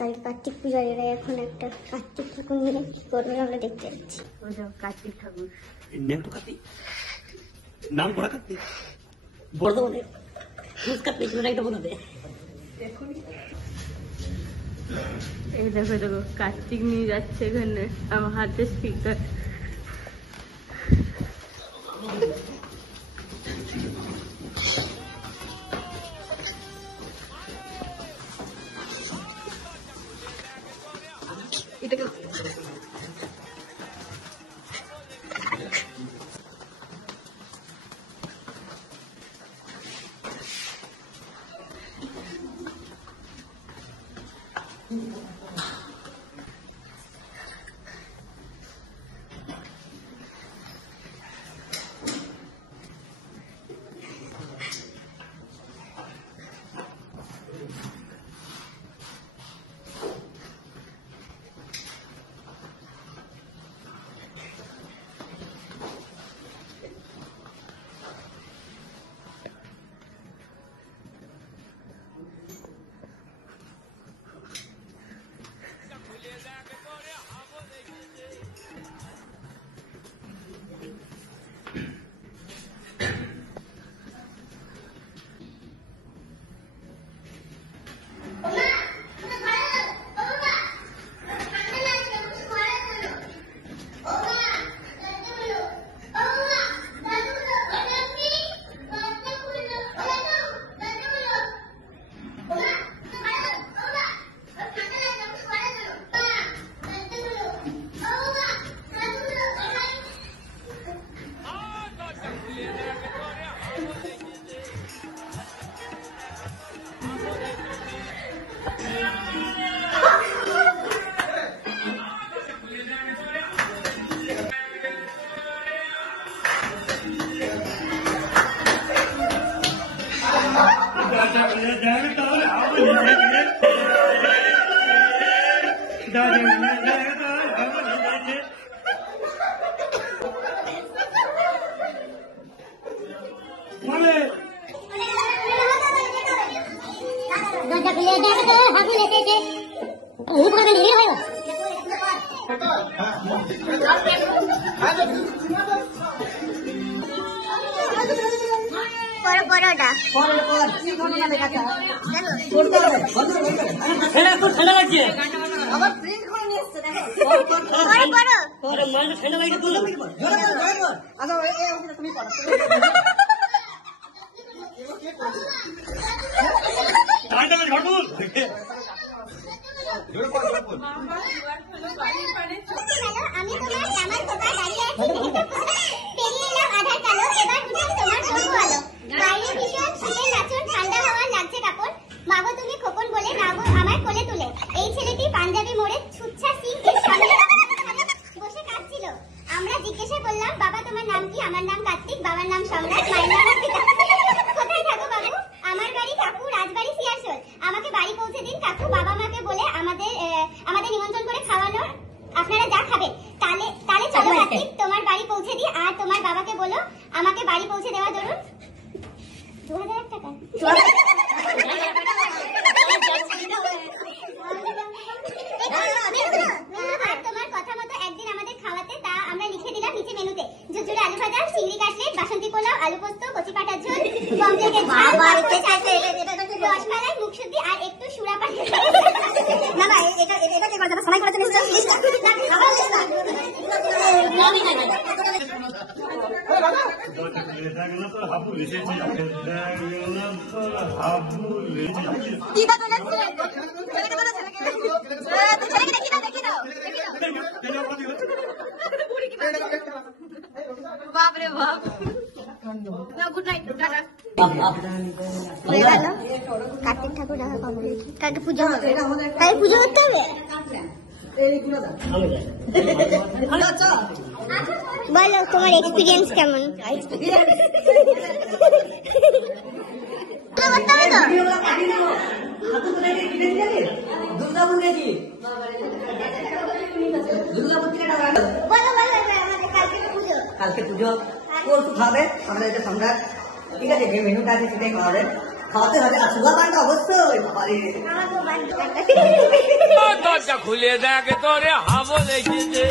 কাল কার্তিক পূজারীরা এখন একটা কার্তিক ঠাকুর নিয়ে করবে, আমরা দেখতে যাচ্ছি। কার্তিক ঠাকুর নাম করা কার্তিক বর্ধমানে পুরস্কার পেয়েছিল একটা বোনাতে। এই দেখো দেখো কার্তিক নিয়ে যাচ্ছে এখানে, আমার হাতে স্পিকার। এটাকে বাপরে বাপ। Good night, tata. Kartik Thakur দেখা পাবো, কালকে পুজো হবে, কালকে পুজো করতে হবে। বলো তোমার এক্সপিরিয়েন্স কেমন? কালকে পুজো পরশু খাবে আমাদের এটা সম্রাট, ঠিক আছে? যে মেনুটা আছে সেটাই খাওয়াবে, খাওয়াতে হবে। আর সুগা পানটা অবশ্যই খুলে দেখ তোরে হাবো লেগেছে